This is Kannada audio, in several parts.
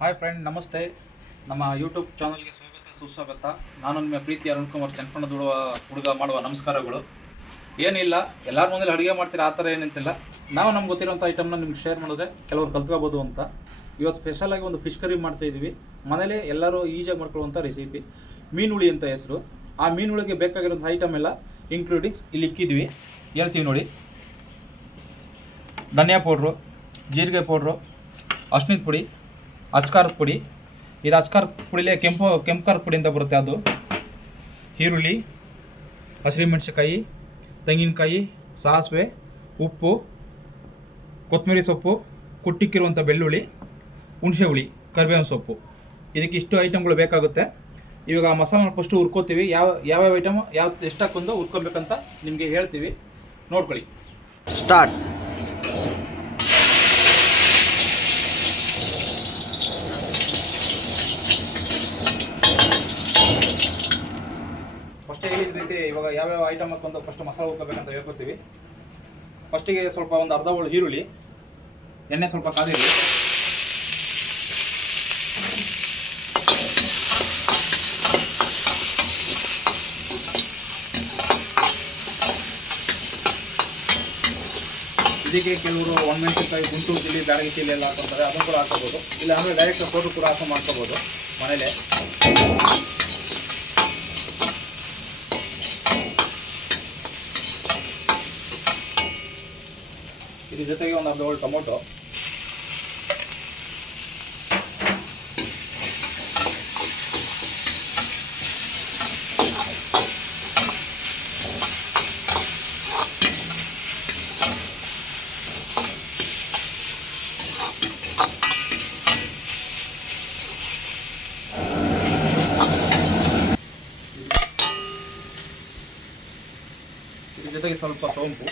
ಹಾಯ್ ಫ್ರೆಂಡ್, ನಮಸ್ತೆ. ನಮ್ಮ ಯೂಟ್ಯೂಬ್ ಚಾನಲ್ಗೆ ಸುಸ್ವಾಗತ. ನಾನು ನಿಮ್ಮ ಪ್ರೀತಿ ಅರುಣ್ ಕುಮಾರ್ ಚನ್ನಪಣ್ಣ ದುಡುವ ಹುಡುಗ ಮಾಡುವ ನಮಸ್ಕಾರಗಳು. ಏನಿಲ್ಲ, ಎಲ್ಲರ ಮುಂದೆ ಅಡುಗೆ ಮಾಡ್ತೀರಾ ಆ ಥರ ಏನಂತಿಲ್ಲ. ನಾವು ನಮ್ಗೆ ಗೊತ್ತಿರೋಂಥ ಐಟಮ್ನ ನಿಮ್ಗೆ ಶೇರ್ ಮಾಡಿದ್ರೆ ಕೆಲವ್ರು ಕಲ್ತ್ಕೋಬೋದು ಅಂತ. ಇವತ್ತು ಸ್ಪೆಷಲಾಗಿ ಒಂದು ಫಿಶ್ ಕರಿ ಮಾಡ್ತಾಯಿದ್ದೀವಿ. ಮನೇಲಿ ಎಲ್ಲರೂ ಈಜಿಯಾಗಿ ಮಾಡ್ಕೊಳ್ಳುವಂಥ ರೆಸಿಪಿ ಮೀನು ಹುಳಿ ಅಂತ ಹೆಸರು. ಆ ಮೀನು ಹುಳಿಗೆ ಬೇಕಾಗಿರೋಂಥ ಐಟಮ್ ಎಲ್ಲ ಇನ್ಕ್ಲೂಡಿಂಗ್ಸ್ ಇಲ್ಲಿ ಇಕ್ಕಿದ್ವಿ, ಹೇಳ್ತೀವಿ ನೋಡಿ. ಧನಿಯಾ ಪೌಡ್ರು, ಜೀರಿಗೆ ಪೌಡ್ರು, ಅರ್ಶಿಣದ ಪುಡಿ, ಅಚ್ಕಾರದ ಪುಡಿ. ಇದು ಅಚ್ಕಾರದ ಪುಡಿಲೇ ಕೆಂಪು ಖಾರದ ಪುಡಿ ಅಂತ ಬರುತ್ತೆ, ಅದು. ಈರುಳ್ಳಿ, ಹಸಿಮೆಣಸಿನಕಾಯಿ, ತೆಂಗಿನಕಾಯಿ, ಸಾಸಿವೆ, ಉಪ್ಪು, ಕೊತ್ತಂಬರಿ ಸೊಪ್ಪು, ಕುಟ್ಟಿಕ್ಕಿರುವಂಥ ಬೆಳ್ಳುಳ್ಳಿ, ಹುಣಸೆ ಹುಳಿ, ಕರಿಬೇವಿನ ಸೊಪ್ಪು. ಇದಕ್ಕೆ ಇಷ್ಟು ಐಟಮ್ಗಳು ಬೇಕಾಗುತ್ತೆ. ಇವಾಗ ಮಸಾಲ ಫಸ್ಟು ಹುರ್ಕೋತೀವಿ. ಯಾವ್ಯಾವ ಐಟಮ್ ಎಷ್ಟು ಹಾಕೊಂಡು ಹುರ್ಕೋಬೇಕಂತ ನಿಮಗೆ ಹೇಳ್ತೀವಿ, ನೋಡ್ಕೊಳ್ಳಿ. ಸ್ಟಾರ್ಟ್. ಫಸ್ಟಿಗೆ ಈ ರೀತಿ ಇವಾಗ ಯಾವ್ಯಾವ ಐಟಮ್ ಹಾಕೊಂಡು ಫಸ್ಟ್ ಮಸಾಲೆ ಹುರ್ಕೋಬೇಕಂತ ಹೇಳ್ಕೊತೀವಿ. ಫಸ್ಟಿಗೆ ಸ್ವಲ್ಪ ಒಂದು ಅರ್ಧ ಹೋಳು ಈರುಳ್ಳಿ, ಎಣ್ಣೆ ಸ್ವಲ್ಪ ಕಾದಿರಲಿ. ಇದಕ್ಕೆ ಕೆಲವರು ಒಣಮೆಣಸಿನಕಾಯಿ, ಗುಂಟೂರು ಚಿಲ್ಲಿ, ಬ್ಯಾಡಗಿ ಚಿಲ್ಲಿ ಎಲ್ಲ ಹಾಕೊತಾರೆ, ಅದನ್ನು ಕೂಡ ಹಾಕೋಬೋದು. ಇಲ್ಲ ಅಂದರೆ ಡೈರೆಕ್ಟ್ ಪೌಡ್ರು ಕೂಡ ಹಾಕೊಂಡು ಮಾಡ್ಕೋಬೋದು ಮನೇಲೆ. ಇದ್ರ ಜೊತೆಗೆ ಒಂದು ಅರ್ಧ ಹೋಳು ಟೊಮೊಟೊ, ಇದ್ರ ಜೊತೆಗೆ ಸ್ವಲ್ಪ ಸೋಂಪು,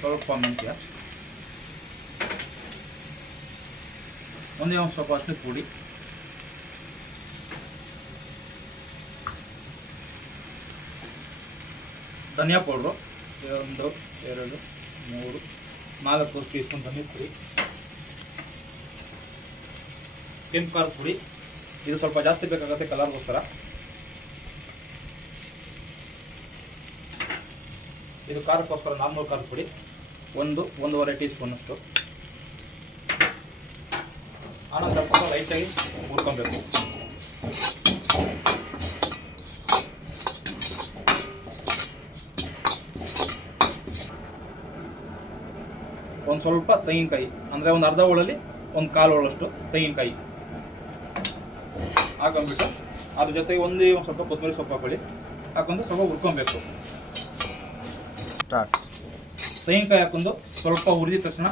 ಸ್ವಲ್ಪ ಮೆಂತ್ಯ, ಒಂದೇ ಒಂದು ಸ್ವಲ್ಪ ಅರಿಶಿಣದ ಪುಡಿ, ಧನಿಯಾ ಪೌಡ್ರು 1 2 3 4 ಟೀ ಸ್ಪೂನ್ ಧನಿಯಾ ಪುಡಿ, ಕೆಂಪು ಖಾರದ ಪುಡಿ. ಇದು ಸ್ವಲ್ಪ ಜಾಸ್ತಿ ಬೇಕಾಗುತ್ತೆ ಕಲರ್ಗೋಸ್ಕರ. ಇದು ಖಾರಕ್ಕೋಸ್ಕರ ನಾರ್ಮಲ್ ಖಾರದ ಪುಡಿ 1-1.5 ಟೀ ಸ್ಪೂನಷ್ಟು. ಆನಂತರ ಸ್ವಲ್ಪ ಲೈಟಾಗಿ ಹುರ್ಕೊಬೇಕು. ಒಂದು ಸ್ವಲ್ಪ ತೆಂಗಿನಕಾಯಿ, ಅಂದರೆ ಒಂದು ಅರ್ಧ ಹೋಳಲ್ಲಿ ಒಂದು ಕಾಲು ಹೋಳಷ್ಟು ತೆಂಗಿನಕಾಯಿ ಹಾಕೊಂಡ್ಬಿಟ್ಟು ಅದ್ರ ಜೊತೆಗೆ ಒಂದು ಸ್ವಲ್ಪ ಕೊತ್ತಂಬರಿ ಸೊಪ್ಪು ಹಾಕೊಳ್ಳಿ, ಹಾಕೊಂಡು ಸ್ವಲ್ಪ ಹುರ್ಕೊಬೇಕು. ಸ್ಟಾರ್ಟ್. ತೆಂಗಿನಕಾಯಿ ಹಾಕೊಂಡು ಸ್ವಲ್ಪ ಹುರಿದ ತಕ್ಷಣ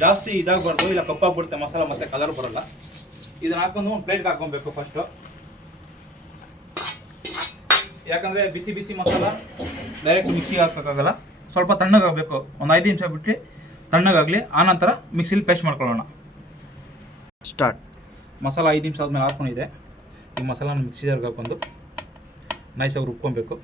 ಜಾಸ್ತಿ ಇದಾಗಬಾರ್ದು, ಇಲ್ಲ ಕಪ್ಪಾಗ್ಬಿಡುತ್ತೆ ಮಸಾಲ, ಮತ್ತೆ ಕಲರ್ ಬರಲ್ಲ. ಇದನ್ನ ಹಾಕೊಂಡು ಒಂದು ಪ್ಲೇಟ್ಗೆ ಹಾಕೊಬೇಕು ಫಸ್ಟು. ಯಾಕಂದರೆ ಬಿಸಿ ಬಿಸಿ ಮಸಾಲ ಡೈರೆಕ್ಟ್ ಮಿಕ್ಸಿಗೆ ಹಾಕೋಕ್ಕಾಗಲ್ಲ, ಸ್ವಲ್ಪ ತಣ್ಣಗಾಗಬೇಕು. ಒಂದು 5 ನಿಮಿಷ ಬಿಟ್ಟು ತಣ್ಣಗಾಗಲಿ, ಆನಂತರ ಮಿಕ್ಸಿಲಿ ಪೇಸ್ಟ್ ಮಾಡ್ಕೊಳ್ಳೋಣ. ಸ್ಟಾರ್ಟ್. ಮಸಾಲ 5 ನಿಮಿಷ ಆದಮೇಲೆ ಹಾಕ್ಕೊಂಡಿದೆ. ಈ ಮಸಾಲಾನ ಮಿಕ್ಸಿಗೆ ಹಾಕೊಂಡು ನೈಸಾಗಿ ರುಬ್ಕೊಬೇಕು.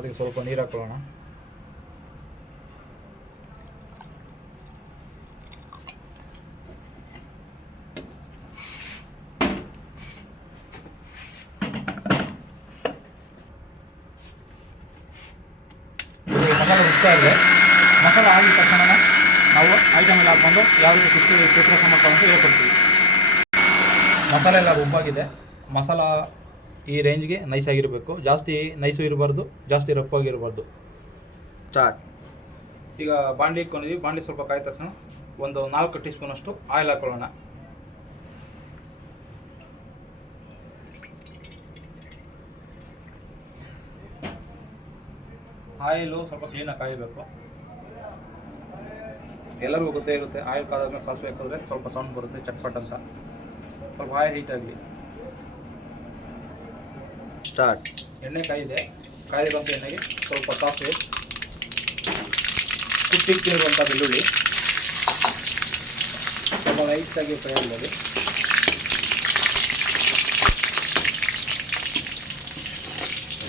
ಅದಕ್ಕೆ ಸ್ವಲ್ಪ ನೀರು ಹಾಕೊಳ್ಳೋಣ. ಮಸಾಲೆ ರುಬ್ತಾ ಇದೆ. ಮಸಾಲೆ ಆಗಿದ ತಕ್ಷಣ ನಾವು ಐಟಮ್ ಎಲ್ಲ ಹಾಕ್ಕೊಂಡು ಯಾವ ರೀತಿ ಚಿತ್ರಾನ್ನ ಮಾಡ್ಕೊಂಡು ಹೇಳ್ಕೊಡ್ತೀವಿ. ಮಸಾಲೆ ಎಲ್ಲ ರುಬ್ಬಾಗಿದೆ. ಮಸಾಲ ಈ ರೇಂಜ್ಗೆ ನೈಸಾಗಿರಬೇಕು, ಜಾಸ್ತಿ ನೈಸು ಇರಬಾರ್ದು, ಜಾಸ್ತಿ ರಫಾಗಿರಬಾರ್ದು. ಸ್ಟಾರ್ಟ್. ಈಗ ಬಾಣಲಿ ಇಟ್ಕೊಂಡಿದ್ವಿ. ಬಾಣಲಿ ಸ್ವಲ್ಪ ಕಾಯ್ದ ತಕ್ಷಣ ಒಂದು 4 ಟೀ ಸ್ಪೂನಷ್ಟು ಆಯಿಲ್ ಹಾಕೊಳ್ಳೋಣ. ಆಯಿಲು ಸ್ವಲ್ಪ ಕ್ಲೀನಾಗಿ ಕಾಯಬೇಕು. ಎಲ್ಲರಿಗೂ ಗೊತ್ತೇ ಇರುತ್ತೆ, ಆಯಿಲ್ ಕಾದಾದ್ಮೇಲೆ ಸಾಸಿವೆ ಹಾಕಿದ್ರೆ ಸ್ವಲ್ಪ ಸೌಂಡ್ ಬರುತ್ತೆ ಚಟ್ಪಟ್ ಅಂತ. ಸ್ವಲ್ಪ ಆಯಿಲ್ ಹೀಟ್ ಆಗಲಿ. ಸ್ಟಾರ್ಟ್. ಎಣ್ಣೆ ಕಾಯ್ದಿರುವಂಥ ಎಣ್ಣೆಗೆ ಸ್ವಲ್ಪ ಸಾಸಿವೆ, ಕುಟ್ಟಿಟ್ಟಿರುವಂಥ ಬೆಳ್ಳುಳ್ಳಿ, ಸ್ವಲ್ಪ ಲೈಟಾಗಿ ಫ್ರೈ ಆಗಲಿ.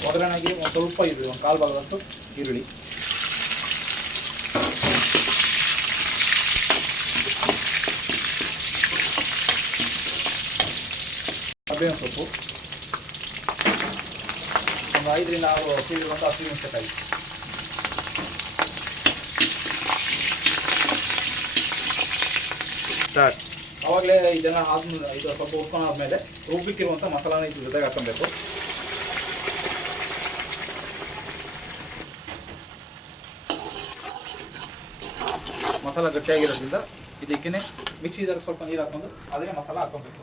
ಒಗ್ಗರಣೆಗೆ ಒಂದು ಸ್ವಲ್ಪ ಈರುಳ್ಳಿ, ಒಂದು ಕಾಲು ಭಾಗದಷ್ಟು ಈರುಳ್ಳಿ, ಕಬೇವಿನ ಸೊಪ್ಪು, ಒಂದು 5ರಿಂದ 6 ಹಸಿರುವಂಥ ಹಸಿಮೆಣಸಿನಕಾಯಿ, ಸ್ಟಾರ್ಟ್. ಆವಾಗಲೇ ಇದನ್ನು ಆದ್ಮೇಲೆ ಇದು ಸ್ವಲ್ಪ ಹುರ್ಕೊಂಡಾದ್ಮೇಲೆ ರುಬ್ಬಿಕ್ಕಿರುವಂಥ ಮಸಾಲಾನ ಇದ್ರ ಜೊತೆಗೆ ಹಾಕೊಬೇಕು. ಮಸಾಲ ಗಟ್ಟಿಯಾಗಿರೋದ್ರಿಂದ ಇದಕ್ಕೆ ಮಿಕ್ಸಿದಾಗ ಸ್ವಲ್ಪ ನೀರು ಹಾಕೊಂಡು ಅದಕ್ಕೆ ಮಸಾಲ ಹಾಕೊಬೇಕು.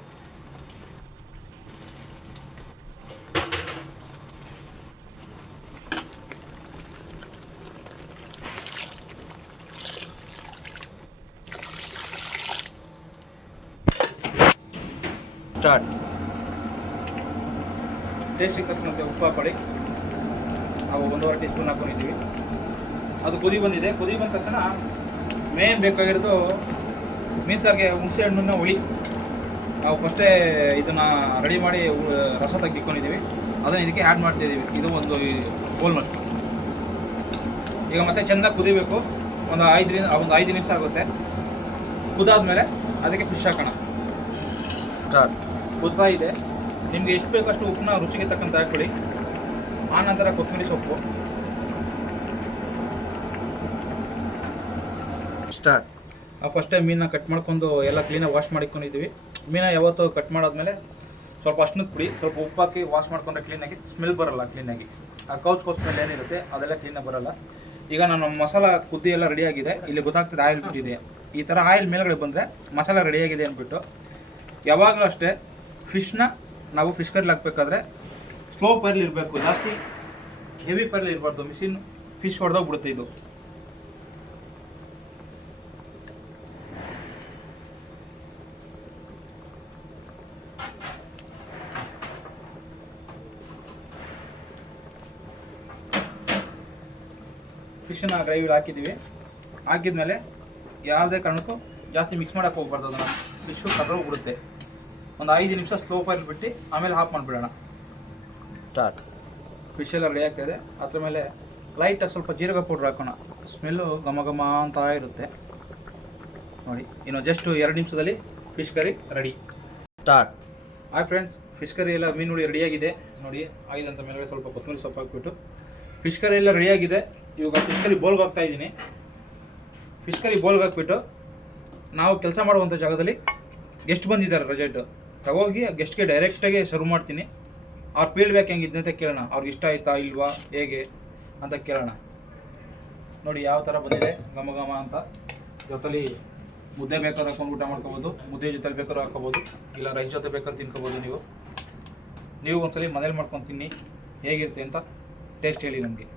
ಸ್ಟಾರ್ಟ್. ಟೇಸ್ಟಿಗೆ ತಕ್ಕಂತೆ ಉಪ್ಪು ಹಾಕೊಳ್ಳಿ. ನಾವು 1.5 ಟೀ ಸ್ಪೂನ್ ಹಾಕೊಂಡಿದ್ದೀವಿ. ಅದು ಕುದಿ ಬಂದಿದೆ. ಕುದಿ ಬಂದ ತಕ್ಷಣ ಮೇನ್ ಬೇಕಾಗಿರೋದು ಮೀನು ಸಾರಿಗೆ ಹುಣಸೆ ಹಣ್ಣನ್ನ ಹುಳಿ. ನಾವು ಫಸ್ಟೇ ಇದನ್ನು ರೆಡಿ ಮಾಡಿ ರಸ ತೆಗಿಕೊಂಡಿದ್ದೀವಿ. ಅದನ್ನು ಇದಕ್ಕೆ ಆ್ಯಡ್ ಮಾಡ್ತಾಯಿದ್ದೀವಿ. ಇದು ಒಂದು ಬೋಲ್ನಷ್ಟು. ಈಗ ಮತ್ತೆ ಚೆನ್ನಾಗಿ ಕುದಿಬೇಕು. ಒಂದು 5 ನಿಮಿಷ ಆಗುತ್ತೆ. ಕುದಾದ್ಮೇಲೆ ಅದಕ್ಕೆ ಫಿಶ್ ಹಾಕೋಣ. ಸ್ಟಾರ್ಟ್. ಕುದ್ತಾ ಇದೆ. ನಿಮಗೆ ಎಷ್ಟು ಬೇಕಷ್ಟು ಉಪ್ಪನ್ನ ರುಚಿಗೆ ತಕ್ಕಂತೆ ಹಾಕೊಳ್ಳಿ. ಆನಂತರ ಕೊತ್ತಂಬರಿ ಸೊಪ್ಪು. ಸ್ಟಾರ್ಟ್. ಫಸ್ಟೇ ಮೀನನ್ನ ಕಟ್ ಮಾಡ್ಕೊಂಡು ಎಲ್ಲ ಕ್ಲೀನಾಗಿ ವಾಶ್ ಮಾಡ್ಕೊಂಡಿದ್ದೀವಿ. ಮೀನ ಯಾವತ್ತೂ ಕಟ್ ಮಾಡಾದ್ಮೇಲೆ ಸ್ವಲ್ಪ ಅರ್ಶಿನದ ಪುಡಿ, ಸ್ವಲ್ಪ ಉಪ್ಪು ಹಾಕಿ ವಾಶ್ ಮಾಡ್ಕೊಂಡ್ರೆ ಕ್ಲೀನಾಗಿ ಸ್ಮೆಲ್ ಬರೋಲ್ಲ. ಕ್ಲೀನಾಗಿ ಆ ಕೌಚ್ ಸ್ಮೆಲ್ ಏನಿರುತ್ತೆ ಅದೆಲ್ಲ ಕ್ಲೀನಾಗಿ ಬರೋಲ್ಲ. ಈಗ ನಾನು ಮಸಾಲ ಕುದ್ದಿ ಎಲ್ಲ ರೆಡಿಯಾಗಿದೆ. ಇಲ್ಲಿ ಗೊತ್ತಾಗ್ತದೆ ಆಯಿಲ್ ಬಿಟ್ಟಿದೆ. ಈ ಥರ ಆಯಿಲ್ ಮೇಲ್ಗಡೆ ಬಂದರೆ ಮಸಾಲ ರೆಡಿಯಾಗಿದೆ ಅಂದ್ಬಿಟ್ಟು. ಯಾವಾಗಲೂ ಅಷ್ಟೇ ಫಿಶ್ನ ನಾವು ಫಿಶ್ ಕರ್ಲಿ ಹಾಕಬೇಕಾದ್ರೆ ಸ್ಲೋ ಪೈರ್ಲಿ ಇರಬೇಕು. ಜಾಸ್ತಿ ಹೆವಿ ಪೈರ್ಲಿ ಇರಬಾರ್ದು. ಮಿಷಿನ್ ಫಿಶ್ ಹೊಡೆದೋಗ್ಬಿಡುತ್ತೆ ಇದು. ಫಿಶನ್ನ ಗ್ರೇವಿಲಿ ಹಾಕಿದ್ದೀವಿ. ಹಾಕಿದ್ಮೇಲೆ ಯಾವುದೇ ಕಾರಣಕ್ಕೂ ಜಾಸ್ತಿ ಮಿಕ್ಸ್ ಮಾಡೋಕ್ಕೆ ಹೋಗ್ಬಾರ್ದು. ಅದನ್ನು ಫಿಶ್ಶು ಕರ್ರೋಗ್ಬಿಡುತ್ತೆ. ಒಂದು 5 ನಿಮಿಷ ಸ್ಲೋ ಫೈರ್ ಬಿಟ್ಟು ಆಮೇಲೆ ಆಫ್ ಮಾಡಿಬಿಡೋಣ. ಸ್ಟಾರ್ಟ್. ಫಿಶ್ ಎಲ್ಲ ರೆಡಿ ಆಗ್ತಾಯಿದೆ. ಅದ್ರ ಮೇಲೆ ಲೈಟಾಗಿ ಸ್ವಲ್ಪ ಜೀರಿಗೆ ಪೌಡ್ರ್ ಹಾಕೋಣ. ಸ್ಮೆಲ್ಲು ಘಮ ಘಮ ಅಂತ ಇರುತ್ತೆ ನೋಡಿ. ಇನ್ನು ಜಸ್ಟ್ 2 ನಿಮಿಷದಲ್ಲಿ fish curry ready. Start. Hi friends, fish curry ಎಲ್ಲ ಮೀನು ಹುಳಿ ರೆಡಿಯಾಗಿದೆ ನೋಡಿ. ಆಯಿಲ್ ಅಂತ ಮೇಲೆ ಸ್ವಲ್ಪ ಕೊತ್ತಂಬರಿ ಸೊಪ್ಪು ಹಾಕ್ಬಿಟ್ಟು ಫಿಶ್ ಕರಿ ಎಲ್ಲ ರೆಡಿಯಾಗಿದೆ. ಇವಾಗ ಫಿಶ್ ಕರಿ ಬೋಲ್ಗೆ ಹಾಕ್ತಾಯಿದ್ದೀನಿ. ಫಿಶ್ ಕರಿ ಬೋಲ್ಗೆ ಹಾಕ್ಬಿಟ್ಟು ನಾವು ಕೆಲಸ ಮಾಡುವಂಥ ಜಾಗದಲ್ಲಿ ಗೆಸ್ಟ್ ಬಂದಿದ್ದಾರೆ ರಜೆಟ್ ತಗೋಗಿ ಗೆಸ್ಟ್ಗೆ ಡೈರೆಕ್ಟಾಗಿ ಸರ್ವ್ ಮಾಡ್ತೀನಿ. ಅವ್ರ ಫೀಡ್ಬ್ಯಾಕ್ ಹೆಂಗಿದ್ದೆ ಅಂತ ಕೇಳೋಣ. ಅವ್ರಿಗೆ ಇಷ್ಟ ಆಯ್ತಾ ಇಲ್ವಾ ಹೇಗೆ ಅಂತ ಕೇಳೋಣ. ನೋಡಿ ಯಾವ ಥರ ಬಂದಿದೆ ಘಮ ಘಮ ಅಂತ. ಜೊತೆಲಿ ಮುದ್ದೆ ಬೇಕಾದ್ರೂ ಹಾಕೊಂಡು ಊಟ ಮಾಡ್ಕೋಬೋದು. ಮುದ್ದೆ ಜೊತೆಲಿ ಬೇಕಾದ್ರೂ ಹಾಕೋಬೋದು, ಇಲ್ಲ ರೈಸ್ ಜೊತೆ ಬೇಕಾದ್ರೂ ತಿನ್ಕೋಬೋದು. ನೀವು ಒಂದ್ಸಲಿ ಮನೇಲಿ ಮಾಡ್ಕೊಂಡು ತಿನ್ನಿ, ಹೇಗಿರುತ್ತೆ ಅಂತ ಟೇಸ್ಟ್ ಹೇಳಿ ನಮಗೆ.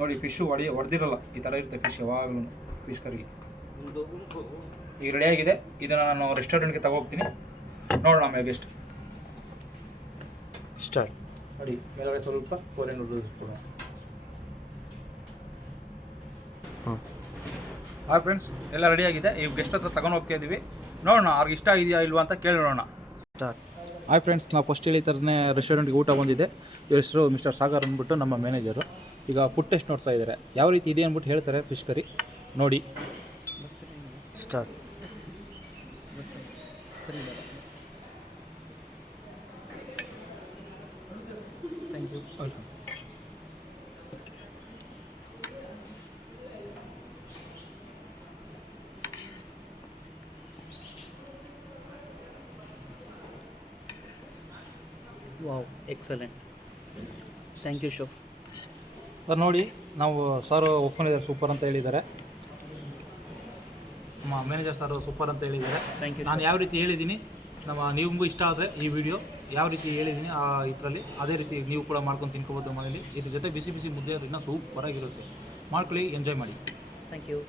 ನೋಡಿ ಫಿಶ್ಶು ಹೊಡೆದಿರಲ್ಲ, ಈ ಥರ ಇರುತ್ತೆ ಫಿಶ್ ಯಾವಾಗಲೂ ಫಿಶ್ ಕರಿ. ಈಗ ರೆಡಿಯಾಗಿದೆ. ಇದನ್ನು ನಾನು ರೆಸ್ಟೋರೆಂಟ್ಗೆ ತಗೋಗ್ತೀನಿ. ನೋಡೋಣ ಆಮೇಲೆ ಗೆಸ್ಟ್. ಸ್ಟಾರ್ಟ್. ನೋಡಿ ಮೇಲ್ಗಡೆ ಸ್ವಲ್ಪ ಕೋರಿಯಂಡರ್ ಕೊಡೋಣ. ಹಾಯ್ ಫ್ರೆಂಡ್ಸ್, ಎಲ್ಲ ರೆಡಿಯಾಗಿದೆ. ಈಗ ಗೆಸ್ಟ್ ಹತ್ರ ತಗೊಂಡು ಹೋಗ್ತಾ ಇದ್ದೀವಿ. ನೋಡೋಣ ಅವ್ರಿಗೆ ಇಷ್ಟ ಇದೆಯಾ ಇಲ್ವಾ ಅಂತ ಕೇಳೋಣ. ಸ್ಟಾರ್ಟ್. ಹಾಯ್ ಫ್ರೆಂಡ್ಸ್, ನಾವು ಫಸ್ಟ್ ಹೇಳಿ ಥರನೇ ರೆಸ್ಟೋರೆಂಟ್ಗೆ ಊಟ ಬಂದಿದೆ. ಇವ್ರ ಹೆಸರು ಮಿಸ್ಟರ್ ಸಾಗರ್ ಅಂದ್ಬಿಟ್ಟು ನಮ್ಮ ಮ್ಯಾನೇಜರು. ಈಗ ಫುಡ್ ಟೆಸ್ಟ್ ನೋಡ್ತಾ ಇದ್ದಾರೆ. ಯಾವ ರೀತಿ ಇದೆ ಅಂದ್ಬಿಟ್ಟು ಹೇಳ್ತಾರೆ ಫಿಶ್ ಕರಿ ನೋಡಿ. Start. Thank you. Welcome. Wow, excellent. Thank you chef. Sir ನೋಡಿ, ನಾವು ಸರ್ ಒಪ್ಕೊಂಡಿದ್ದಾರೆ, ಸೂಪರ್ ಅಂತ ಹೇಳಿದ್ದಾರೆ. ನಮ್ಮ ಮ್ಯಾನೇಜರ್ ಸರ್ ಸೂಪರ್ ಅಂತ ಹೇಳಿದ್ದಾರೆ. Thank you. ನಾನು ಯಾವ ರೀತಿ ಹೇಳಿದ್ದೀನಿ, ನಿಮಗೂ ಇಷ್ಟ ಆದರೆ ಈ ವಿಡಿಯೋ ಯಾವ ರೀತಿ ಹೇಳಿದ್ದೀನಿ ಇದರಲ್ಲಿ ಅದೇ ರೀತಿ ನೀವು ಕೂಡ ಮಾಡ್ಕೊಂಡು ತಿನ್ಕೋಬೋದು ಮನೇಲಿ. ಇದ್ರ ಜೊತೆ ಬಿಸಿ ಬಿಸಿ ಮುದ್ದೆ ಇನ್ನೂ ಸೂಪರಾಗಿರುತ್ತೆ. ಮಾಡ್ಕೊಳ್ಳಿ, ಎಂಜಾಯ್ ಮಾಡಿ. Thank you.